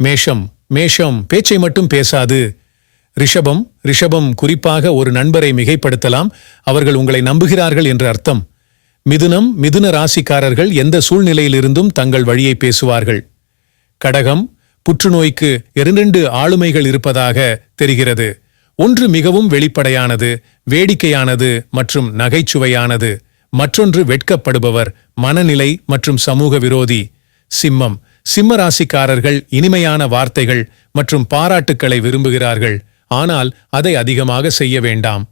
மேஷம் மேஷம் பேச்சை மட்டும் பேசாது. ரிஷபம் குறிப்பாக ஒரு நண்பரை மிகைப்படுத்தலாம். அவர்கள் உங்களை நம்புகிறார்கள் என்று அர்த்தம். மிதுன ராசிக்காரர்கள் எந்த சூழ்நிலையிலிருந்தும் தங்கள் வழியை பேசுவார்கள். கடகம் புற்றுநோய்க்கு 2 ஆளுமைகள் இருப்பதாக தெரிகிறது. ஒன்று மிகவும் வெளிப்படையானது, வேடிக்கையானது மற்றும் நகைச்சுவையானது. மற்றொன்று வெட்கப்படுபவர், மனநிலை மற்றும் சமூக விரோதி. சிம்ம ராசிக்காரர்கள் இனிமையான வார்த்தைகள் மற்றும் பாராட்டுக்களை விரும்புகிறார்கள், ஆனால் அதை அதிகமாக செய்ய வேண்டாம்.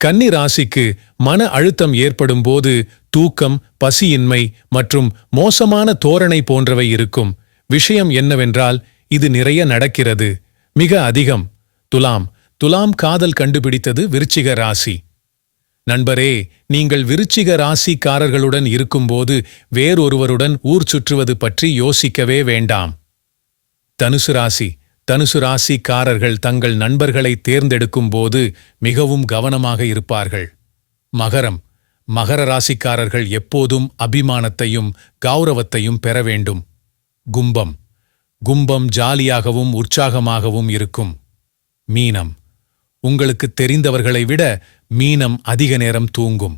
கன்னி ராசிக்கு மன அழுத்தம் ஏற்படும் போது தூக்கம், பசியின்மை மற்றும் மோசமான தோரணை போன்றவை இருக்கும். விஷயம் என்னவென்றால் இது நிறைய நடக்கிறது, மிக அதிகம். துலாம் காதல் கண்டுபிடித்தது விருச்சிக ராசி. நண்பரே, நீங்கள் விருச்சிக ராசிக்காரர்களுடன் இருக்கும்போது வேறொருவருடன் ஊர் சுற்றுவது பற்றி யோசிக்கவே வேண்டாம். தனுசு ராசிக்காரர்கள் தங்கள் நண்பர்களை தேர்ந்தெடுக்கும் போது மிகவும் கவனமாக இருப்பார்கள். மகர ராசிக்காரர்கள் எப்போதும் அபிமானத்தையும் கௌரவத்தையும் பெற வேண்டும். கும்பம் ஜாலியாகவும் உற்சாகமாகவும் இருக்கும். மீனம் உங்களுக்கு தெரிந்தவர்களை விட மீனம் அதிக நேரம் தூங்கும்.